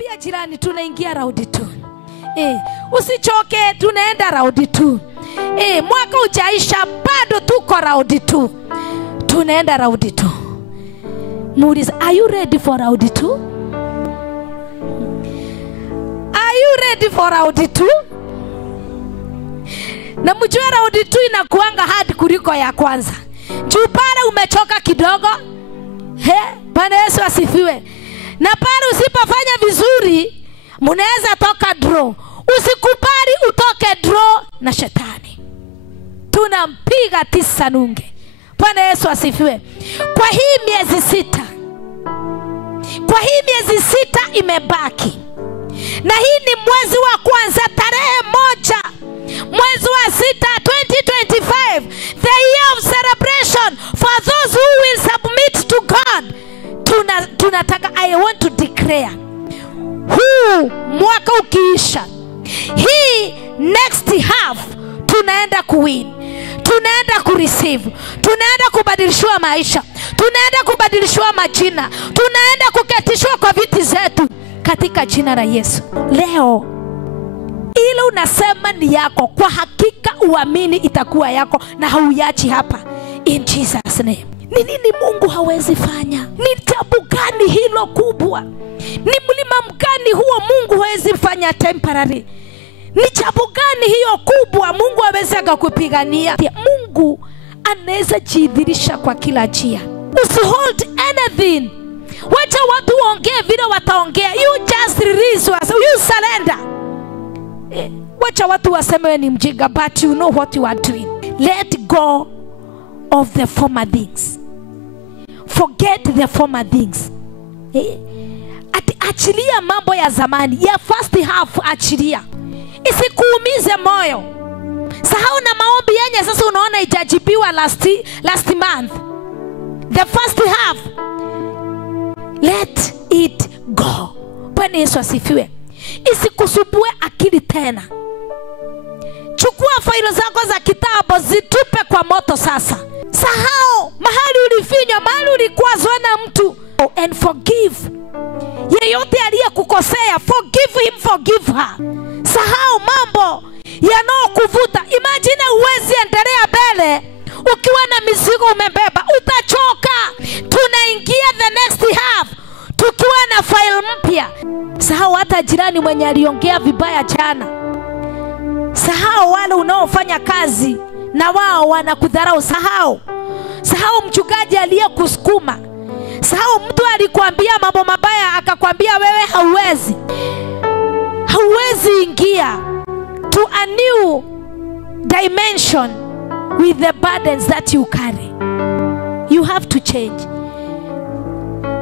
Ambia jirani tunaingia raundi 2. Usichoke, tunaenda raundi 2. Mwaka ujaisha bado tuko raundi 2. Tunaenda raundi 2. Muulize, are you ready for raundi 2? Are you ready for raundi 2? Na mjue raundi 2 inakuanga hadi kuliko ya kwanza. Juu pale umechoka kidogo. Bwana Yesu asifiwe. Na pale usipofanya vizuri, mnaweza toka draw. Usikubali utoke draw na shetani. Tunampiga 9 nunge. Bwana Yesu asifiwe. Kwa hii miezi 6. Kwa hii miezi 6 imebaki. Na hii ni mwezi wa kwanza tarehe 1. Mwezi wa 6 2025. The year of celebration for those who will submit to God. Tunataka, I want to declare, huu mwaka ukiisha, hii next half tunaenda kuwin, tunaenda kureceive, tunaenda kubadilishwa maisha, tunaenda kubadilishwa majina, tunaenda kuketishwa kwa viti zetu katika jina la Yesu. Leo ile unasema ni yako, kwa hakika uamini itakuwa yako na hauyachi hapa, in Jesus name. Ni nini Mungu hawezi fanya? Ni jambo gani hilo kubwa? Ni mlima mgani huo Mungu hawezi fanya temporary? Ni jambo gani hiyo kubwa Mungu hawezi akakupigania? Mungu anaweza jidhirisha kwa kila njia. Usihold anything. Wacha watu waongee vile wataongea. You just release yourself. You surrender. Wacha watu waseme ni mjinga, but you know what you are doing. Let go of the former things. Forget the former things. Achilia mambo ya zamani. Ya first half achilia. Isikuumize moyo. Sahau na maombi yenye sasa unaona ijajibiwa last month. The first half. Let it go. Bwana Yesu asifiwe. Isikusubue akili tena. Chukua failo zako za kitabu, zitupe kwa moto sasa. Sahau mahali ulifinywa, mahali ulikwazwa na mtu. And forgive. Yeyote aliyekukosea, forgive him, forgive her. Sahau mambo yanayokuvuta. Imagine uwezi endelea mbele ukiwa na mizigo umebeba, utachoka. Tunaingia the next half tukiwa na file mpya. Sahau hata jirani mwenye aliongea vibaya jana. Sahau wale unaofanya kazi na wao wanakudharau. Sahau mchungaji aliyekusukuma. Sahau mtu alikuambia mambo mabaya akakwambia wewe hauwezi ingia to a new dimension with the burdens that you carry. You have to change.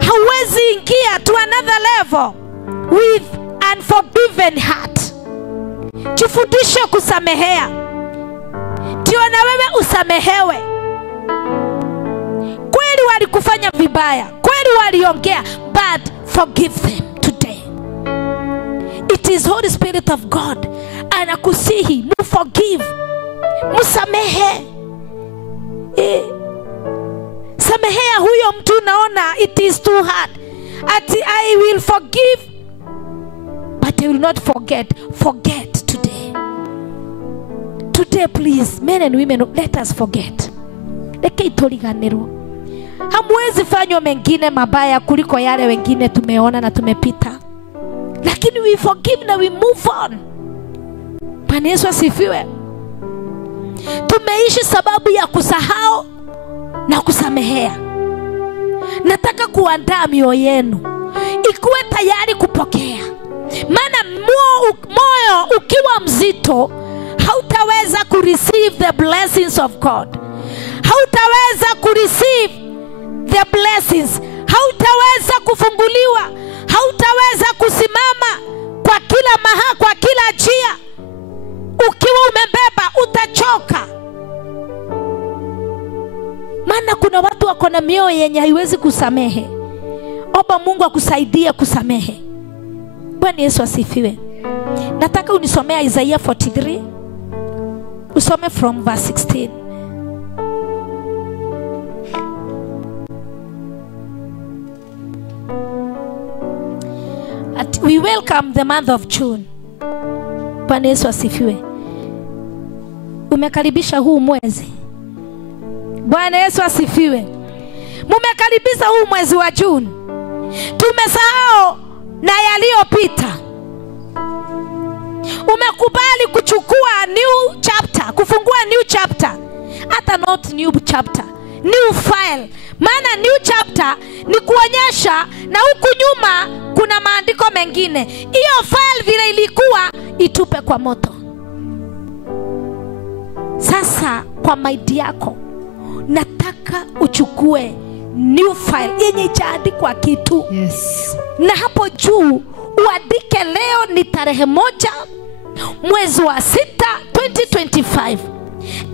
Hauwezi ingia to another level with unforgiven heart. Jifundishe kusamehea, ndio na wewe usamehewe. Kweli walikufanya vibaya, kweli waliongea, but forgive them today. It is Holy Spirit of God anakusihi forgive, musamehe. Samehea huyo mtu naona it is too hard. I will forgive, but I will not forget. Forget today. Today, please, men and women, let us forget. Leke itoliganero. Hamwezi fanywa mengine mabaya kuliko yale wengine tumeona na tumepita. Lakini we forgive na we move on. Bwana Yesu asifiwe. Tumeishi sababu ya kusahau na kusamehea. Nataka kuandaa mioyo yenu ikuwe tayari kupokea. Maana moyo ukiwa mzito, hautaweza kureceive the blessings of God. Hautaweza kureceive the blessings. Hautaweza kufunguliwa. Hautaweza kusimama kwa kila njia. Ukiwa umebeba utachoka. Maana kuna watu wako na mioyo yenye haiwezi kusamehe. Omba Mungu akusaidie kusamehe. Bwana Yesu asifiwe. Nataka unisomea Isaiah 43. Usome from verse 16. We welcome the month of June. Bwana Yesu asifiwe. Umekaribisha huu mwezi. Bwana Yesu asifiwe. Mumekaribisha huu mwezi wa June. Tumesahau na yaliyopita. Umekubali kuchukua new chapter, kufungua new chapter. Hata not new chapter, new file. Maana new chapter ni kuonyesha na huku nyuma kuna maandiko mengine. Hiyo file vile ilikuwa itupe kwa moto. Sasa kwa maidi yako nataka uchukue new file yenye ijaandikwa kitu. Yes. Na hapo juu uandike leo ni tarehe 1 mwezi wa 6 2025.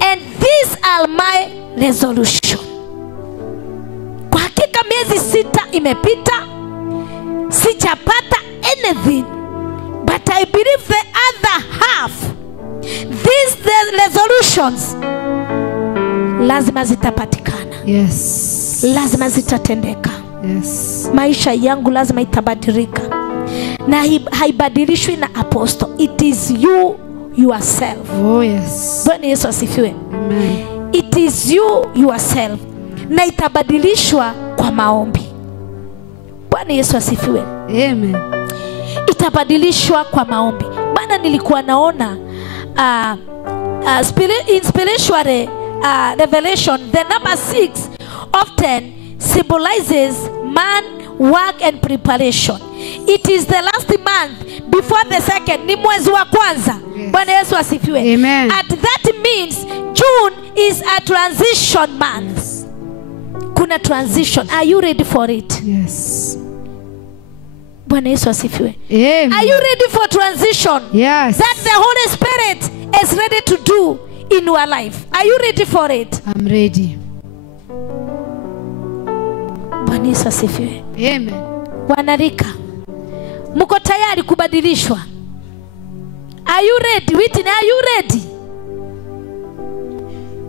And these are my resolution. Kwa hakika miezi 6 imepita, sijapata anything, but I believe the other half, these the resolutions lazima zitapatikana. Yes. Lazima zitatendeka. Yes. Maisha yangu lazima itabadilika. Na haibadilishwi na apostle. It is you yourself. Oh yes. Bwana Yesu asifiwe. Amen. It is you yourself. Na itabadilishwa kwa maombi. Bwana Yesu asifiwe. Amen. Itabadilishwa kwa maombi. Bana nilikuwa naona in spiritual revelation, the number 6 often symbolizes man, work and preparation. It is the last month before the second. Ni mwezi wa kwanza. Yes. Bwana Yesu asifiwe. Amen. And that means June is a transition month. Kuna transition. Are you ready for it? Yes. Bwana Yesu asifiwe. Amen. Are you ready for transition? Yes. That the Holy Spirit is ready to do in your life. Are you ready for it? I'm ready. Bwana Yesu asifiwe. Amen. Wanarika, mko tayari kubadilishwa? Are you ready? Whitney, are you ready?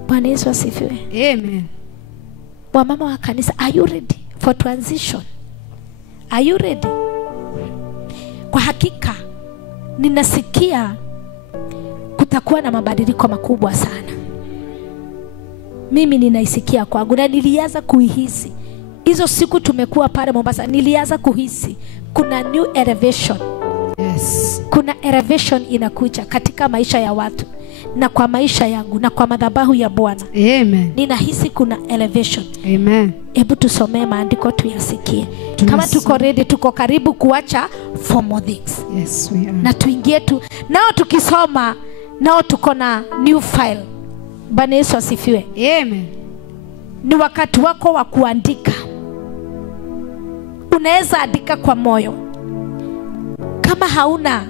Bwana Yesu asifiwe. Amen. Wamama wa kanisa, are you ready for transition? Are you ready? Kwa hakika ninasikia kutakuwa na mabadiliko makubwa sana. Mimi ninaisikia kwangu na nilianza kuihisi. Hizo siku tumekuwa pale Mombasa, nilianza kuhisi kuna new elevation. Yes. Kuna elevation inakuja katika maisha ya watu na kwa maisha yangu na kwa madhabahu ya Bwana. Amen. Ninahisi kuna elevation. Amen. Hebu tusomee maandiko tuyasikie. Kama tuko ready, tuko karibu kuacha formal things. Yes, we are. Na tuingie tu. Nao tukisoma, nao tuko na new file. Bwana Yesu asifiwe. Amen. Ni wakati wako wa kuandika. Unaweza andika kwa moyo. Kama hauna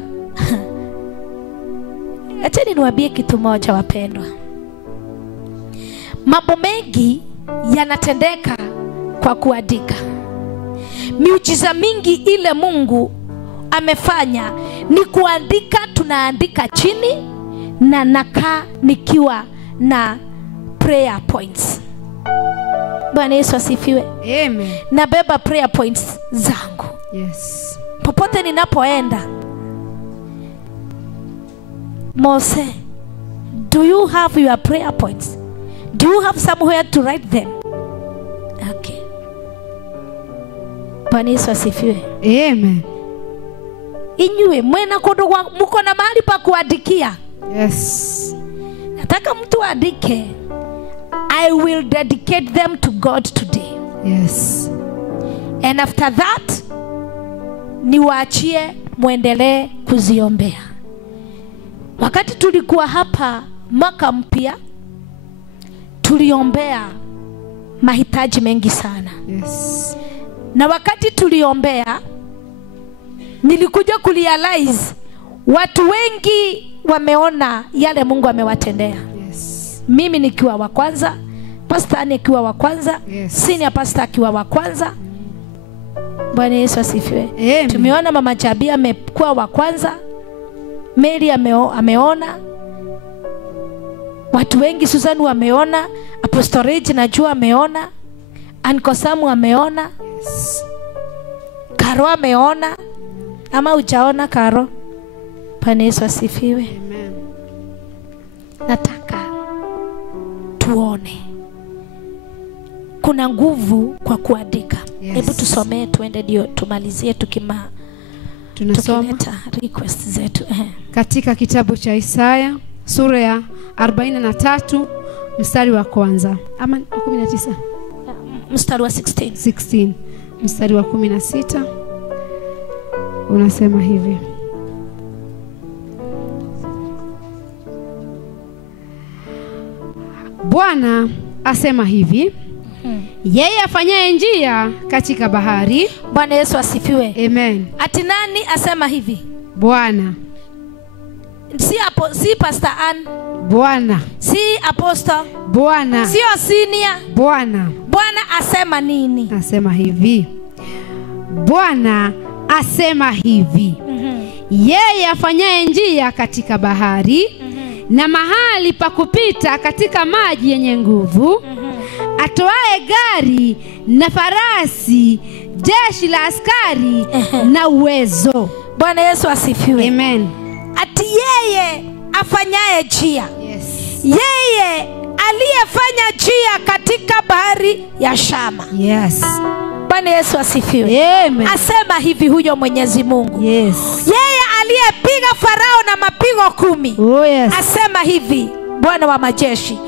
acheni niwaambie kitu moja wapendwa. Mambo mengi yanatendeka kwa kuandika. Miujiza mingi ile Mungu amefanya ni kuandika. Tunaandika chini na nakaa nikiwa na prayer points. Bwana Yesu asifiwe. Amen. Nabeba prayer points zangu. Yes. Popote ninapoenda. Mose, do you have your prayer points? Do you have somewhere to write them? Okay. Bwana Yesu asifiwe. Amen. Inywe mwena kodogwa muko na mahali pa kuandikia. Yes. Nataka mtu andike, I will dedicate them to God today. Yes. And after that niwaachie muendelee kuziombea. Wakati tulikuwa hapa mwaka mpya, tuliombea mahitaji mengi sana. Yes. Na wakati tuliombea, nilikuja kurealize watu wengi wameona yale Mungu amewatendea. Yes. Mimi nikiwa wa kwanza, pastor Anne akiwa wa kwanza, Yes. senior pastor akiwa wa kwanza. Bwana Yesu asifiwe. Amen. Tumeona mama Jabia amekuwa wa kwanza, Mary ameona, watu wengi, Susan wameona, Apostle Rage najua ameona, Anko Samu ameona, Yes. Karo ameona, ama hujaona Karo? Bwana Yesu asifiwe. Amen. Nataka tuone kuna nguvu kwa kuandika. Yes. Hebu tusomee tuende ndio tumalizie Tunasoma tukileta request zetu. katika kitabu cha Isaya sura ya 43 mstari wa kwanza ama 19, Mstari wa 16. Mstari wa 16 unasema hivi: Bwana asema hivi, yeye afanyaye njia katika bahari. Bwana Yesu asifiwe. Amen. Ati nani asema hivi? Bwana. Si Pastor Ann, Bwana. si apostle, Bwana. sio senior. Bwana. Bwana asema nini? Asema hivi. Bwana asema hivi, yeye afanyaye njia katika bahari na mahali pa kupita katika maji yenye nguvu, atoae gari na farasi, jeshi la askari na uwezo. Bwana Yesu asifiwe. Amen. Ati yeye afanyaye njia. Yes. Yeye aliyefanya njia katika bahari ya Shama. Yes. Bwana Yesu asifiwe. Amen. Asema hivi huyo Mwenyezi Mungu. Yes. Yeye aliyepiga Farao na mapigo 10. Oh yes. Asema hivi Bwana wa majeshi.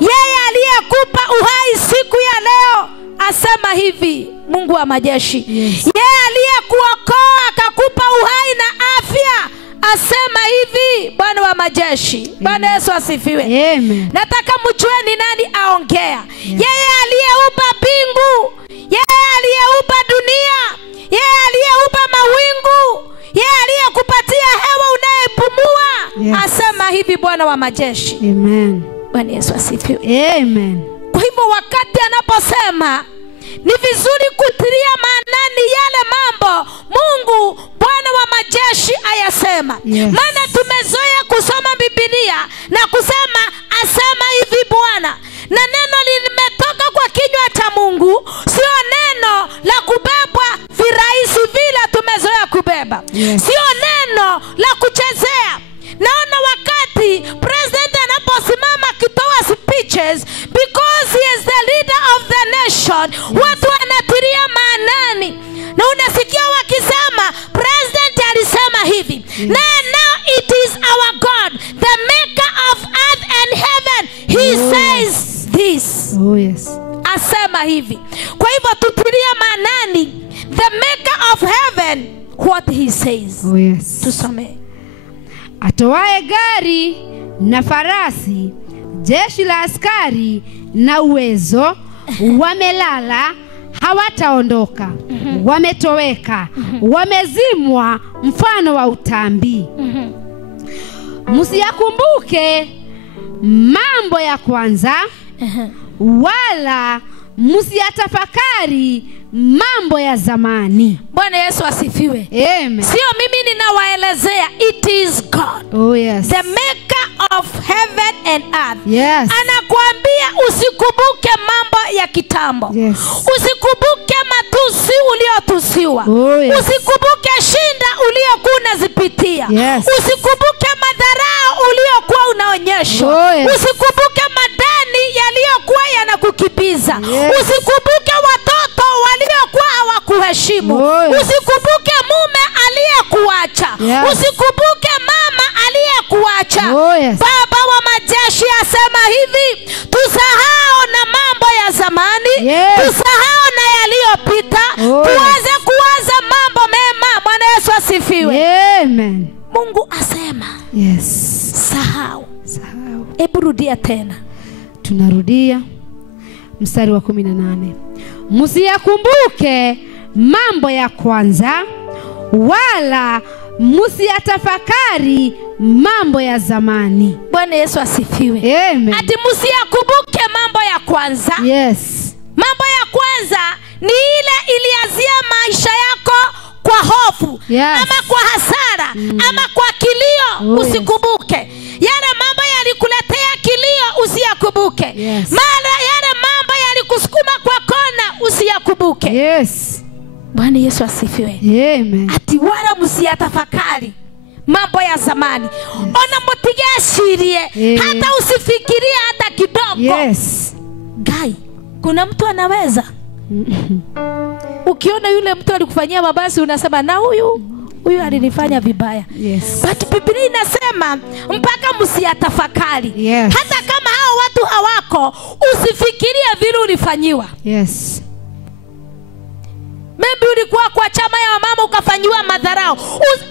Yeye aliyekupa uhai siku ya leo. Asema hivi Mungu wa majeshi. Yes. Yeye aliyekuokoa akakupa uhai na afya. Asema hivi Bwana wa majeshi. Bwana Yesu asifiwe. Amen. Nataka mjue ni nani aongea. Yeye aliyeumba mbingu, yeye aliyeumba dunia, yeye aliyeumba mawingu, yeye aliyekupatia hewa unayepumua. Yes. Asema hivi Bwana wa majeshi. Amen. Bwana Yesu asifiwe. Amen. Kwa hivyo wakati anaposema ni vizuri kutilia maanani yale mambo Mungu Bwana wa majeshi ayasema. Yes. Maana tumezoea kusoma Biblia na kusema asema hivi Bwana, na neno limetoka kwa kinywa cha Mungu, sio neno la kubebwa virahisi vile tumezoea kubeba. Yes. Sio neno la kuchezea. Naona wakati president anaposimama kitoa speeches, because he is the leader of the nation, watu wanatilia maanani na unasikia wakisema president alisema hivi. Now it is our God, the maker of earth and heaven, he says this. Oh yes. Asema hivi. Kwa hivyo tutilia maanani the maker of heaven, what he says. Oh yes. Tusome. Atoae gari na farasi, jeshi la askari na uwezo, wamelala hawataondoka, wametoweka, wamezimwa mfano wa utambi. Msiyakumbuke mambo ya kwanza, wala msiyatafakari mambo ya zamani. Bwana Yesu asifiwe. Amen. Sio mimi ninawaelezea, it is God, Oh yes. the maker of heaven and earth. Yes. Anakuambia usikumbuke mambo ya kitambo. Yes. Usikumbuke matusi uliotusiwa. Oh yes. Usikumbuke shinda uliokuwa unazipitia. Yes. Usikumbuke madharau uliokuwa unaonyeshwa. Oh yes. Usikumbuke madeni yaliyokuwa yanakukibiza. Yes. Usikumbuke watoto waliokuwa hawakuheshimu. Oh yes. Usikumbuke mume aliyekuacha. Yes. Usikumbuke mama aliyekuacha. Oh yes. Baba wa majeshi asema hivi, tusahau na mambo ya zamani. Yes. Tusahau na yaliyopita. Oh Tuanze kuwaza mambo mema. Bwana Yesu asifiwe. Amen. Mungu asema Yes. sahau. Sahau. Hebu rudia tena. Tunarudia mstari wa 18. Msiyakumbuke mambo ya kwanza, wala msiyatafakari mambo ya zamani. Bwana Yesu asifiwe. Amen. Ati msiyakumbuke mambo ya kwanza. Yes. Mambo ya kwanza ni ile ilianzia maisha yako kwa hofu, Yes. ama kwa hasara, ama kwa kilio. Oh, yes. Usikumbuke yale mambo yalikuletea kilio, usiyakumbuke. Yes. Mara yale mambo yalikusukuma kwa kona, usiyakumbuke. Yes. Bwana Yesu asifiwe. Amen. Ati wala msiyatafakari mambo ya zamani. Ona mtigeshirie, hata usifikirie hata kidogo. Yes. Gai, kuna mtu anaweza? Ukiona yule mtu alikufanyia mabasi unasema na huyu alinifanya vibaya. Yes. But Biblia inasema mpaka msiyatafakari. Yes. Hata kama hao watu hawako, usifikirie vile ulifanyiwa. Yes. Maybe ulikuwa kwa chama ya mama ukafanyiwa madharau.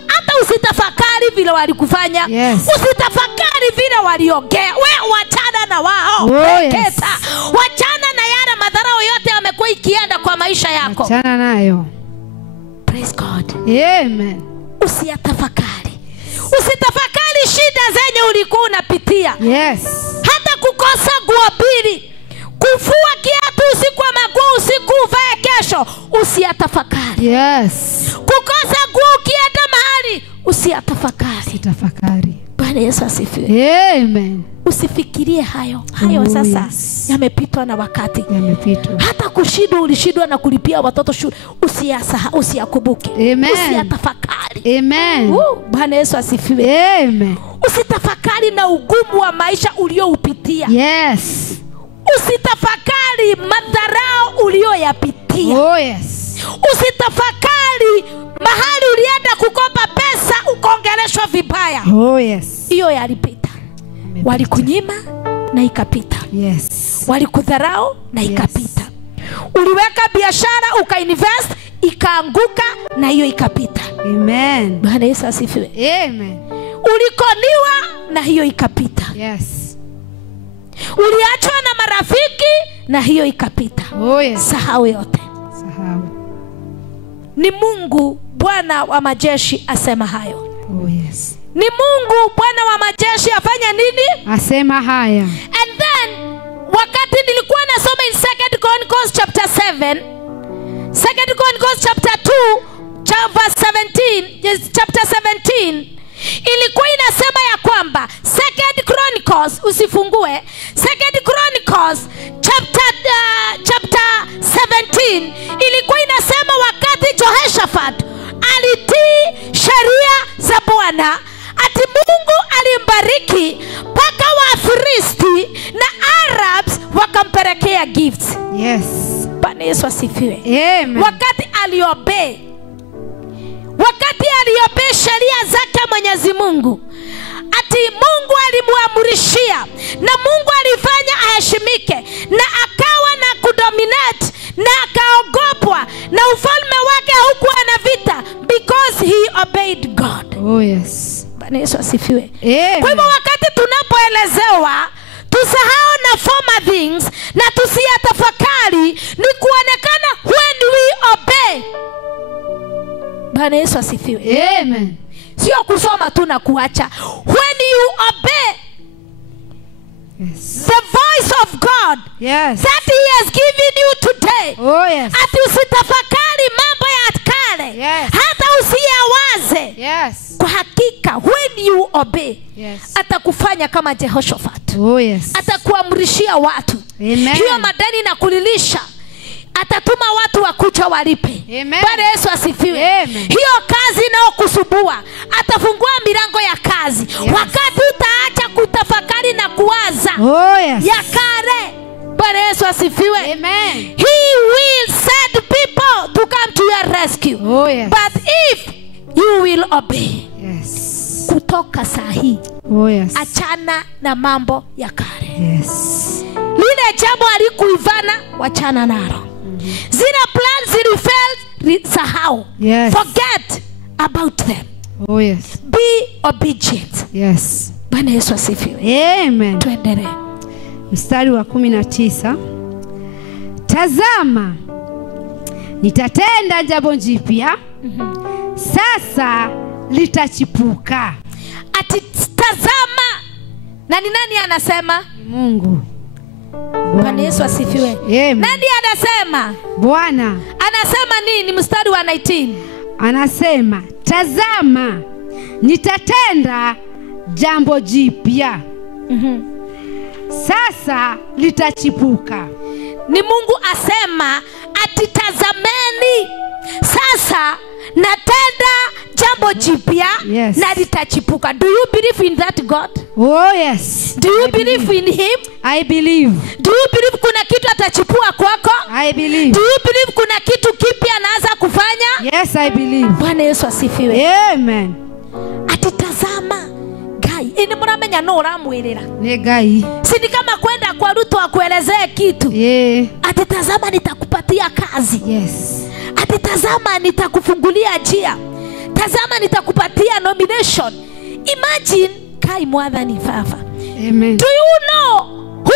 Hata usitafakari vile walikufanya. Yes. Usitafakari vile waliongea. Wewe wachana na wao. Yes. Wachana na yale madharau yote yamekuwa ikienda kwa maisha yako. Wachana nayo. Praise God. Amen. Usiyatafakari. Usitafakari shida zenye ulikuwa unapitia. Yes. Hata kukosa nguo mbili, kufua kiatu usiku wa maguo usiku uvae kesho, usiyatafakari. Yes. Kukosa nguo ukienda mahali, usiyatafakari. Usitafakari. Bwana Yesu asifiwe. Amen. Usifikirie hayo. Hayo sasa yamepitwa na wakati. Yamepitwa. Hata ulishindwa na kulipia watoto shule, usiyakumbuke. Amen. Usiyatafakari. Amen. Bwana Yesu asifiwe. Amen. Usitafakari na ugumu wa maisha ulioupitia. Yes. Usitafakari madharau ulioyapitia. Oh yes. Usitafakari mahali ulienda kukopa pesa ukaongeleshwa vibaya. Oh yes. Hiyo yalipita. Walikunyima na ikapita. Yes. Walikudharau na ikapita. Uliweka biashara ukainvest ikaanguka na hiyo ikapita. Amen. Bwana Yesu asifiwe. Amen. Ulikoniwa na hiyo ikapita. Yes. Uliachwa na marafiki na hiyo ikapita. Oh yes. Sahau yote. Sahau. Ni Mungu Bwana wa majeshi asema hayo. Oh yes. Ni Mungu Bwana wa majeshi afanya nini? Asema haya. And then wakati nilikuwa nasoma in 2 Chronicles chapter 7, 2 Chronicles chapter 2 verse 17, yes, chapter 17, ilikuwa inasema ya kwamba 2 Chronicles, usifungue, 2 Chronicles chapter 17 ilikuwa inasema wakati Jehoshaphat alitii sheria za Bwana, ati Mungu alimbariki mpaka Wafilisti na Arabs wakampelekea gifts. Yes. Bwana Yesu asifiwe. Amen. Wakati aliobey sheria zake Mwenyezi Mungu, ati Mungu alimuamrishia na Mungu alifanya aheshimike na akawa na kudominate na akaogopwa na ufalme wake haukuwa na vita because he obeyed God. Oh yes. Bwana Yesu asifiwe. Amen. Kwa hivyo wakati tunapoelezewa tusahau na former things na tusiyatafakari, ni kuonekana when we obey. Bwana Yesu asifiwe. Amen. Sio kusoma tu na kuacha. When you obey Yes. the voice of God, Yes. that he has given you today, Oh yes. ati usitafakari mambo ya kale, Yes. hata usiyawaze. Yes. Kwa hakika when you obey, Yes. atakufanya kama Jehoshaphat. Oh yes. Atakuamrishia watu. Amen. Hiyo madeni na kulilisha, atatuma watu wakucha walipe. Amen. Bwana Yesu asifiwe. Amen. Hiyo kazi inayokusubua, atafungua milango ya kazi. Yes. Wakati utaacha kutafakari na kuwaza Oh yes. ya kale. Bwana Yesu asifiwe. Amen. He will send people to come to your rescue. Oh yes. But if you will obey. Yes. Kutoka sahi, Oh yes. achana na mambo ya kale. Yes. Lile jambo alikuivana, wachana nalo. Zile plans zilifeli, sahau. Yes. Forget about them. Oh yes. Be obedient. Yes. Bwana Yesu asifiwe. Amen. Tuendelee. Mstari wa 19. Tazama, nitatenda jambo jipya. Sasa litachipuka. Ati tazama. Na ni nani anasema? Mungu. Bwana Yesu asifiwe. Amen. Nani anasema? Bwana Anasema nini? Mstari wa 19. anasema, tazama, nitatenda jambo jipya. Sasa litachipuka. Ni Mungu asema ati tazameni, sasa natenda jambo jipya Yes. na litachipuka. Do you believe in that God? Oh yes. Do you I believe in him? I believe. Do you believe kuna kitu atachipua kwako? I believe. Do you believe kuna kitu kipya anaanza kufanya? Yes, I believe. Bwana Yesu asifiwe. Amen. Atitazama Ngai, ini muramenya no uramwirira. Ni Ngai. Si ni kama kwenda kwa Ruto akuelezee kitu. Yeah. Atitazama nitakupatia kazi. Yes. Atitazama nitakufungulia njia. Tazama nitakupatia nomination. Imagine Kai mwathani Baba. Amen. Do you know who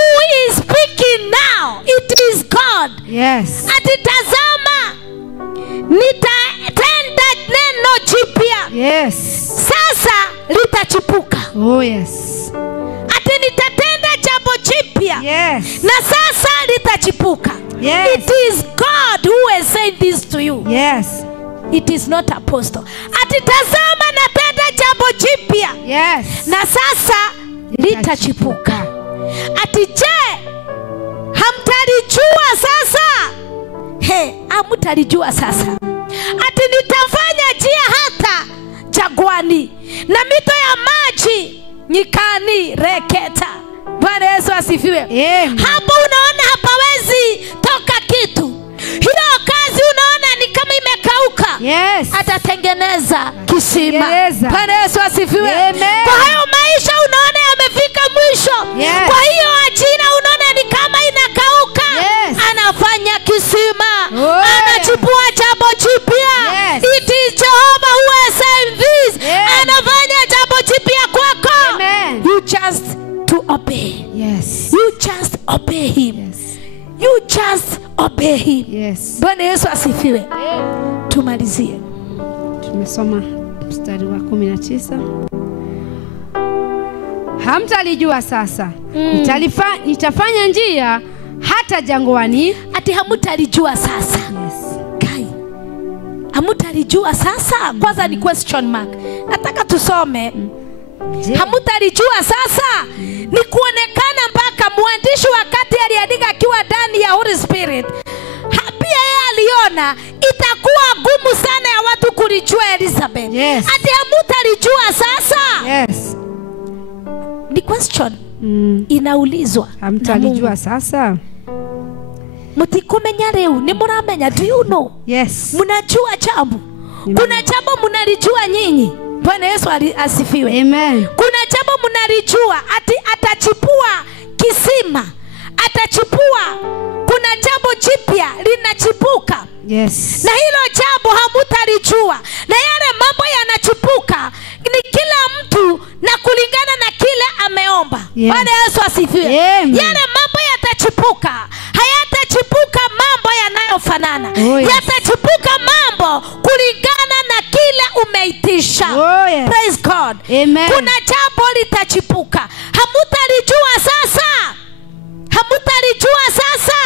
is speaking now? It is God. Yes. Atitazama nitatenda neno jipya. Yes. Sasa litachipuka. Oh yes. Ati nitatenda jambo jipya. Yes. Na sasa litachipuka. Yes. It is God who has said this to you. Yes. It is not apostle. Atitazama natenda jambo jipya. Yes. Na sasa litachipuka. Ati je, hamtalijua sasa? Hamtalijua sasa. Ati nitafanya njia hata jangwani na mito ya maji nyikani reketa. Bwana Yesu asifiwe. Amen. Hapo unaona hapawezi toka kitu. Hiyo kazi unaona ni kama imekauka. Yes. Atatengeneza kisima. Tengeneza. Bwana Yesu asifiwe. Amen. Kwa hiyo maisha unaona yamefika mwisho. Yes. Kwa hiyo ajira unaona ni kama inakauka. Yes. Anafanya kisima. Oh. Anachipua jambo jipya. Yes. It is Jehovah who has said this. Amen. Anafanya jambo jipya kwako. Amen. You just to obey. Yes. You just obey him. Yes. You just obey him. Yes. Bwana Yesu asifiwe. Tumalizie. Tumesoma mstari wa 19. Hamtalijua sasa. Nitafanya njia hata jangwani. Ati hamtalijua sasa. Yes. Kai. Hamtalijua sasa. Kwanza ni question mark. Nataka tusome. Hamtalijua sasa. Ni kuonekana mpaka mwandishi wakati aliandika akiwa ndani ya Holy Spirit. Pia yeye aliona itakuwa gumu sana ya watu kulijua Elizabeth. Yes. Ati hamtalijua sasa. Yes. Ni question. Inaulizwa. Hamtalijua sasa. Mutikumenya leo ni muramenya. Do you know? Yes. Mnajua jambo. Kuna jambo mnalijua nyinyi. Bwana Yesu asifiwe. Amen. Kuna jambo mnalijua ati atachipua kisima. Atachipua. Kuna jambo jipya linachipuka. Yes. Na hilo jambo hamtalijua. Na yale mambo yanachipuka ni kila mtu na kulingana na kile ameomba. Yes. Bwana Yesu asifiwe. Amen. Yale mambo yatachipuka. Hayatachipuka mambo yanayofanana. Oh, yes. Yatachipuka mambo kulingana na kile umeitisha. Oh, yes. Praise God. Amen. Kuna jambo litachipuka. Hamtalijua sasa. Hamtalijua sasa.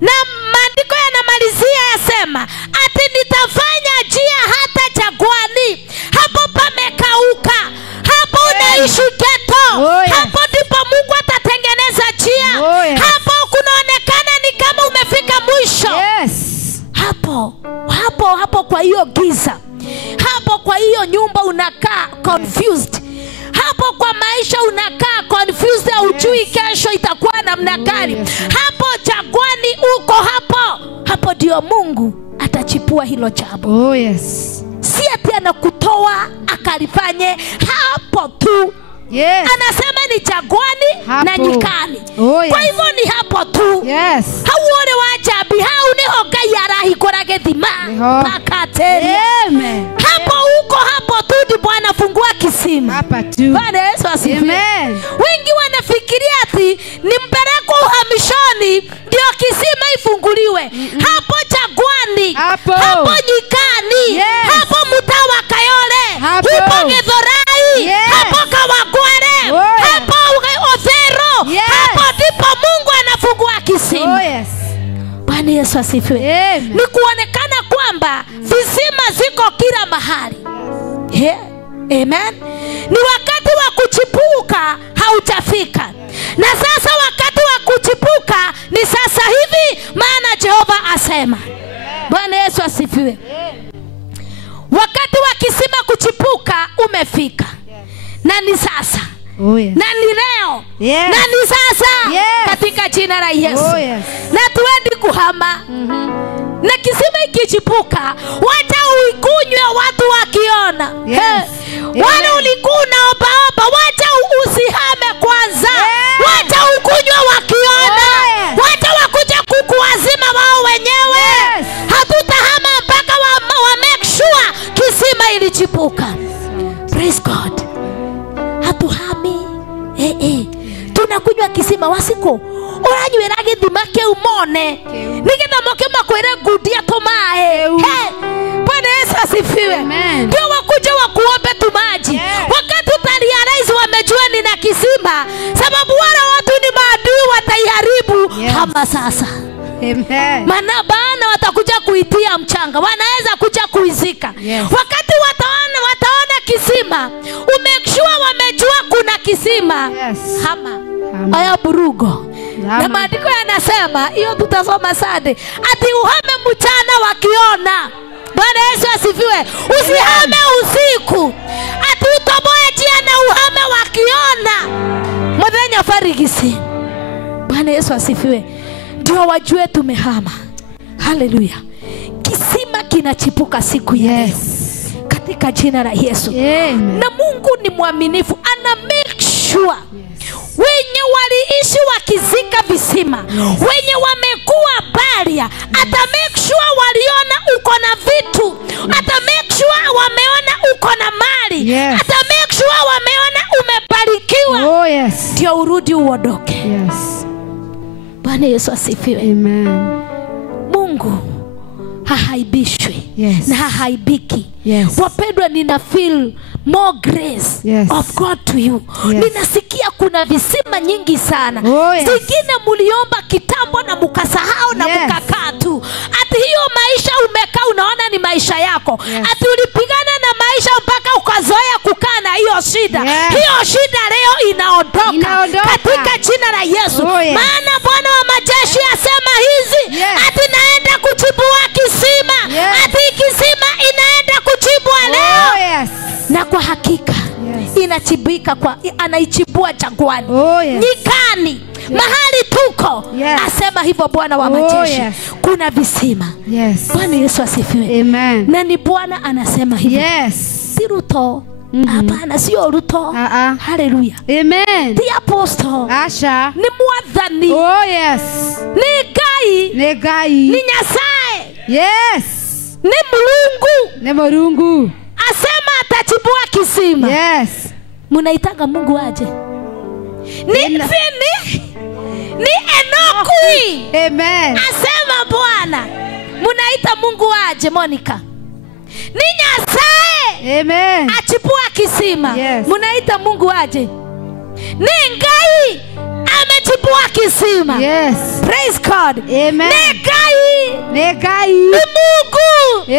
Na maandiko yanamalizia yasema ati nitafanya njia hata jangwani. Hapo pamekauka. Hapo unaishi ghetto. Oh, yes. Hapo ndipo Mungu atatengeneza njia. Oh, yes. Hapo kunaonekana ni kama umefika mwisho. Yes. Hapo kwa hiyo giza. Hapo kwa hiyo nyumba unakaa confused. Hapo kwa maisha unakaa confused, hujui kesho itakuwa namna gani. Yes. Hapo jangwani uko hapo. Hapo ndio Mungu atachipua hilo jambo. Oh yes. Si ati anakutoa akalifanye hapo tu. Yes. Anasema ni jangwani Hapo. na nyikani. Oh, yes. Kwa hivyo ni hapo tu. Yes. Hauone wajabi hau niho Ngai arahingũra gĩthima Niho. pakateria. Amen. Hapo tu ndipo anafungua kisima. Hapa tu. Bwana Yesu asifiwe. Amen. Wengi wanafikiria ati ni mpeleko uhamishoni ndio kisima ifunguliwe. Hapo jangwani. Hapo nyikani. Yes. Hapo mtaa wa Kayole. Hapo. Hapo Githurai. Yes. Hapo Kawangware. Oh, yes. Hapo Othero. Yes. Hapo ndipo Mungu anafungua kisima. Oh yes. Bwana Yesu asifiwe. Amen. Ni kuonekana kwamba visima ziko kila mahali. Yeah. Amen. Ni wakati wa kuchipuka haujafika. Na sasa wakati wa kuchipuka ni sasa hivi, maana Jehova asema. Bwana Yesu asifiwe. Wakati wa kisima kuchipuka umefika. Na ni sasa. Oh yes. Na ni leo. Yes. Na ni sasa. Yes. Katika jina la Yesu. Oh yes. Na tuendi kuhama. Na kisima ikichipuka, wacha uikunywe watu wakiona. Yes. Wale ulikuwa unaomba, wacha usihame kwanza. Yes. Wacha ukunywe wakiona. Oh yes. Wacha wakuja kukuazima wao wenyewe. Yes. Hatutahama mpaka wa make sure kisima ilichipuka. Praise God. Hatuhami. Tunakunywa kisima wasiko. Oranywera githima kiu mone. Nigetha moke makwire ngudia tumae. Bwana Yesu asifiwe. Ndio wakuja wakuombe tumaji. Wakati utaliarize wamejua ni na kisima, sababu wale watu ni maadui wataiharibu. Hama sasa. Amen. Bana watakuja kuitia mchanga, wanaweza kuja kuizika. Wakati wataona kisima, umake sure wamejua kuna kisima. Hama. Aya burugo. Na maandiko yanasema, hiyo tutasoma Sunday, ati uhame mchana wakiona. Bwana Yesu asifiwe. Usihame usiku. Ati utoboe njia na uhame wakiona. Muthenya farigisi. Bwana Yesu asifiwe. Ndio wajue tumehama. Haleluya. Kisima kinachipuka siku ya leo. Katika jina la Yesu. Na Mungu ni mwaminifu, ana make sure wenye waliishi wakizika visima, wenye wamekuwa baria, ata make sure waliona uko na vitu, ata make sure wameona uko na mali, ata make sure wameona umebarikiwa. Oh yes. Ndio urudi uondoke. Yes. Bwana Yesu asifiwe. Amen. Mungu hahaibishwi. Yes. Na hahaibiki. Yes. Wapendwa, nina feel more grace of God to you. Ninasikia kuna visima nyingi sana. Zingine muliomba kitambo na mukasahau na mukakaa tu. Ati hiyo maisha umekaa unaona ni maisha yako. Ati ulipigana na maisha mpaka ukazoea kukaa na hiyo shida. Hiyo shida leo inaondoka. Katika jina la Yesu. Maana Bwana wa majeshi asema hizi, ati naenda kuchibua kisima. Ati kisima inaenda kuchibua leo. Na kwa hakika inachibika anaichibua jangwani. Nyikani, mahali tuko. Asema hivyo Bwana wa majeshi. Kuna visima. Bwana Yesu asifiwe. Amen. Na ni Bwana anasema hivyo. Si Ruto. Hapana, sio Ruto. Haleluya. Amen. The apostle. Asha. Ni Mwathani. Oh yes. Ni Gai. Ni Gai. Ni Nyasaye. Yes. Ni Mulungu. Ni Mulungu. Asema atachibua kisima. Yes. Munaitanga Mungu aje? Ni Enokui. Amen. Asema Bwana. Munaita Mungu aje, Monica? Ni Nyasaye. Amen. Achibua kisima. Munaita Mungu aje? Ni Ngai amechibua kisima. Praise God. Amen. Ni Ngai. Ni Ngai. Ni Mungu. Ni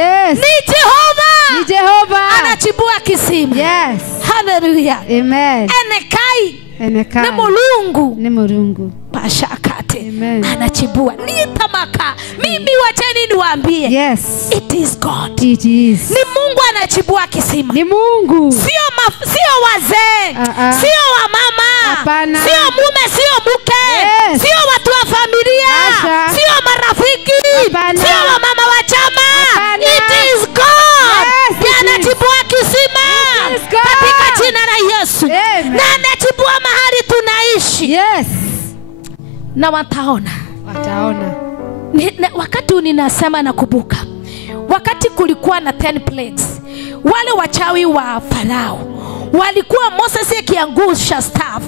Jehova. Ni Jehova. Anachibua kisima. Hallelujah. Amen. Enekai. Enekai. Ni Mulungu. Ni Mulungu. Pashakate. Anachibua. Nitamaka. Mimi wacheni niwaambie. It is God. It is. Ni Mungu anachibua kisima. Ni Mungu. Sio wazee. Sio wamama. Hapana. Sio mume, sio mke. Sio watu wa familia. Sio marafiki. Hapana. Sio wamama wa chama. Hapana. It is God. Anachibua kisima. Katika jina la Yesu. Na anachibua mahali tunaishi. Na wataona. Wakati ninasema nakumbuka, wakati kulikuwa na 10 plagues, wale wachawi wa Farao walikuwa Moses akiangusha staff,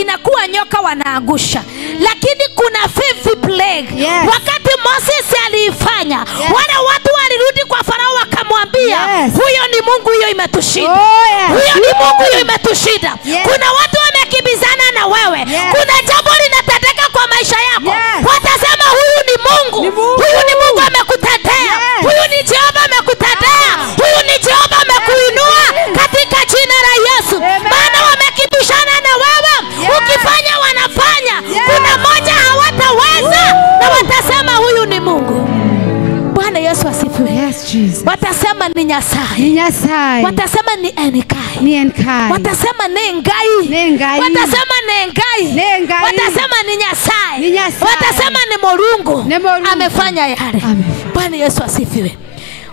inakuwa nyoka wanaangusha. Lakini kuna 5th plague. Wakati Moses aliifanya, wale watu walirudi kwa Farao wakamwambia, huyo ni Mungu, hiyo imetushinda. Huyo ni Mungu, hiyo imetushinda. Kuna watu wamekibizana na wewe. Kuna jambo linatendeka kwa maisha yako. Watasema huyu ni Mungu. Huyu ni Mungu amekutetea. Huyu ni Jehova amekutetea. Huyu ni Jehova amekuinua katika jina la Yesu. Maana wamekibishana na wewe. Ukifanya wanafanya. Kuna moja hawataweza na watasema huyu ni Mungu. Bwana Yesu Nyasaye. Nyasaye. Watasema ni Enkai. Ni Enkai. Watasema ni Ngai. Ni Ngai. Watasema ni Ngai. Ni Ngai. Watasema ni Nyasaye. Ni Nyasaye. Watasema ni Mulungu. Ni Mulungu. Amefanya yale. Amefanya. Bwana Yesu asifiwe.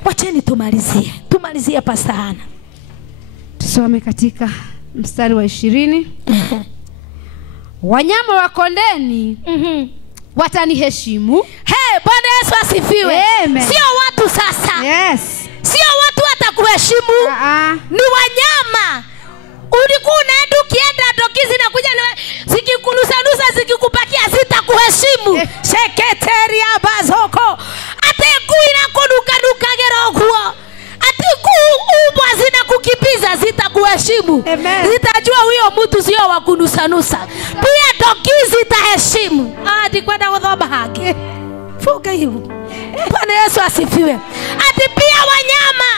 Wacheni tumalizie. Tumalizie Pastor Hana. Tusome katika mstari wa 20. Wanyama wa kondeni wataniheshimu. Bwana Yesu asifiwe. Amen. Sio watu sasa. Yes. Sio watu watakuheshimu. Ni wanyama. Ulikuwa unaenda ukienda dokizi na kuja zikikunusa zikikupakia zitakuheshimu. Sheketeria bazoko. Atekuira kunuka geroguo. Ubwa zina kukipiza zitakuheshimu. Zitajua huyo mtu sio wa kunusa. Pia dokizi zitaheshimu. Hadi kwenda kudhoba haki. Fuka hiyo. Bwana Yesu asifiwe. Hadi pia wanyama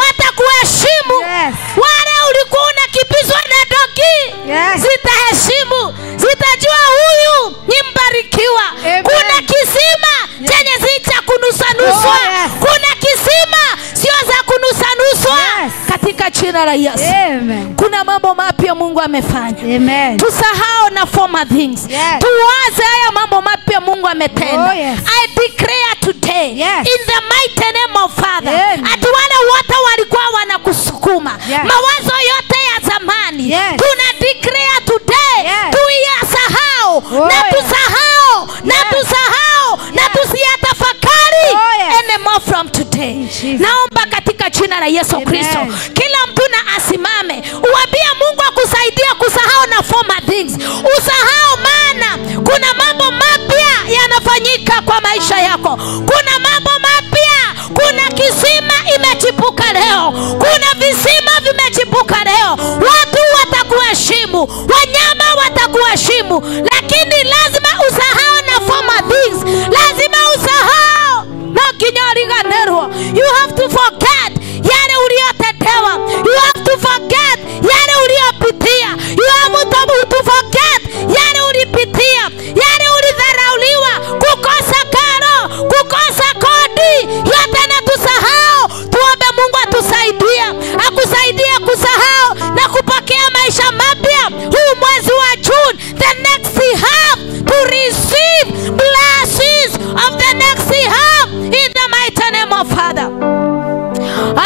watakuheshimu. Yes. Wale ulikuwa unakipizwa na doki. Yes. Zitaheshimu. Zitajua huyu ni mbarikiwa. Kuna kisima chenye si cha kunusanuswa. Yes. Kuna kisima sio za kunusanuswa. Yes. Katika jina la Yesu. Amen. Kuna mambo mapya Mungu amefanya. Amen. Tusahau na former things. Yes. Tuwaze haya mambo mapya Mungu ametenda. Yes. I declare today, Yes, in the mighty name of Father, Amen, ati wale wote walikuwa wanakusukuma, Yes, mawazo yote ya zamani, Yes, tuna declare today, Yes, tuyasahau, na yes, tusahau, na Yes, tusahau, na Yes, tusiyatafakari yes, anymore from today. Jesus. Naomba katika jina la Yesu Amen. Kristo, kila mtu na asimame, uambie Mungu akusaidia kusahau na former things. Usahau, maana kuna mambo mapya yanafanyika kwa maisha yako. Kuna mambo mapya, kuna kisima imechipuka leo. Kuna visima vimechipuka leo. Watu watakuheshimu, wanyama watakuheshimu, lakini lazima usahau na former things. Lazima usahau. Na kinyariga nero. You have to forget yale uliyotetewa. You have to forget yale uliyopitia. You have to forget yale ulipitia, yale ulidharauliwa, kukosa karo, kukosa kodi, yote na tusahau. Tuombe Mungu atusaidie, akusaidie kusahau na kupokea maisha mapya huu mwezi wa June. The next half to receive blessings of the next half in the mighty name of Father.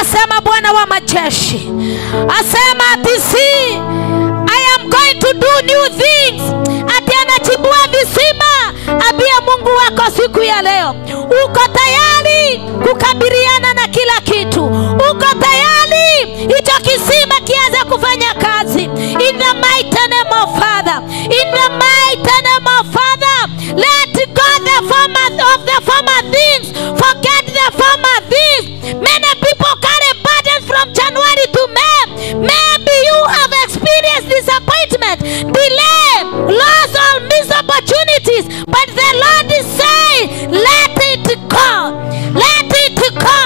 Asema Bwana wa majeshi, asema ati si I am going to do new things. Ati anachibua visima. Abia Mungu wako siku ya leo, uko tayari kukabiliana na kila kitu? Uko tayari hicho kisima kianze kufanya kazi? In the mighty name of Father, in the mighty name of Father, let go the former things. Forget the former things. Many people carry burdens from January to May. Maybe you have experienced disappointment, delay, loss, or missed opportunities, but the Lord is saying, let it go. Let it go.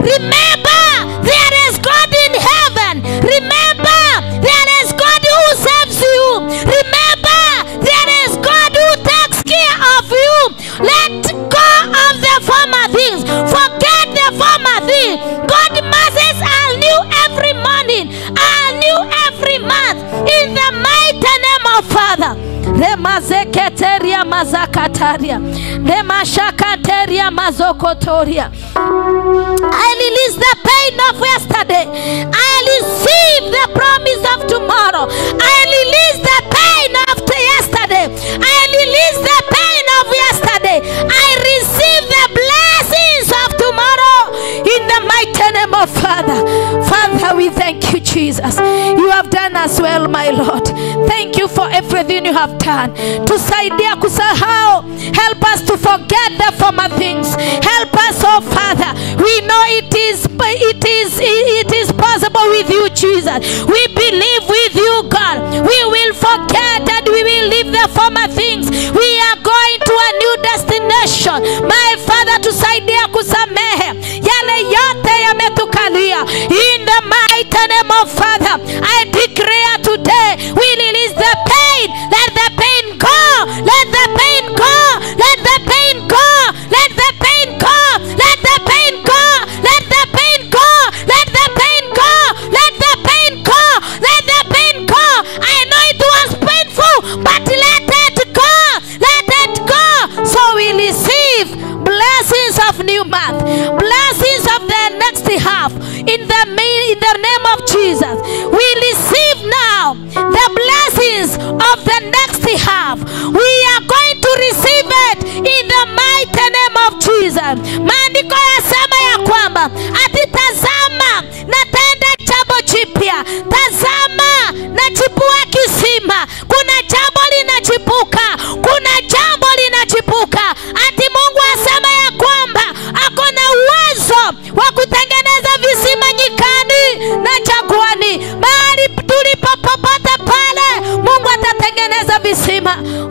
Remember, there is God in heaven. Remember, there is God who saves you. Remember, there is God who takes care of you. Let go of the former things. Forget the former things. God's mercies are new every morning, are new every month. In the mighty name of Father. Remazeketeria mazakataria. Remashakateria mazokotoria. I release the pain of yesterday. I receive the promise of tomorrow. I release the pain of yesterday. I release the pain of yesterday. I receive the blessings of tomorrow in the mighty name of Father. Father, we thank you, Jesus. You have done as well, my Lord. Thank you for everything you have done. Tusaidia kusahau. Help us to forget the former things. Help us, oh Father. We know it is possible with you, Jesus. We believe with you, God. We will forget and we will leave the former things. We are going to a new destination. My Father, tusaidia kusamehe yale yote yametukalia. In the mighty name of Father, I declare today, we release the pain. Let the pain go. Let the pain go. Let the pain go. Let the pain go. Let the pain go. Let the pain go.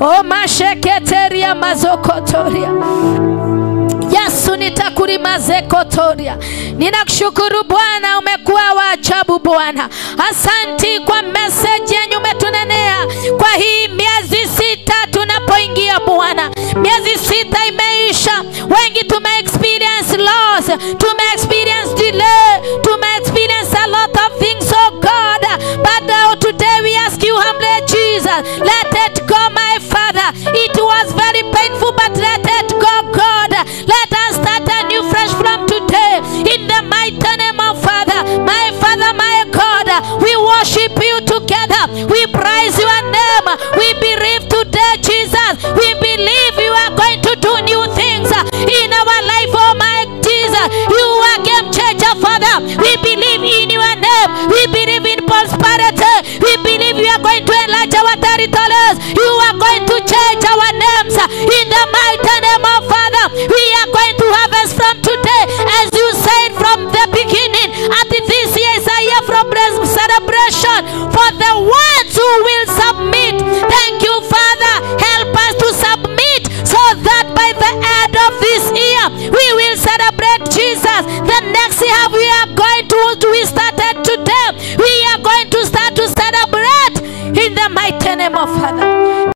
O masheketeria mazokotoria. Yesu nitakurima kotoria. Ninakushukuru Bwana, umekuwa wa ajabu Bwana. Asante kwa message yenyu umetunenea kwa hii miezi 6 tunapoingia Bwana. Miezi 6 imeisha. Wengi tume experience loss, tume experience delay, tume experience a lot of things, oh God. But now today we ask you humbly, Jesus, let it go, my Father. It was very painful, but let it go, God. Let us start anew fresh from today. In the mighty name of Father, my God, we worship you together. We praise your name. We believe today, Jesus. We believe you are going to do new things in our life, oh my Jesus. You are game changer, Father. We believe in your name. We believe in prosperity. We believe you are going to enlarge our territories. You are going to change our names in the mighty name of Father. We are going to harvest from today, as you said from the beginning. At this year is a year from celebration for the ones who will submit. Thank you, Father. Help us to submit so that by the end of this year we will celebrate Jesus. The next year we are going to, we started today, we are going to start to celebrate in the mighty name of Father.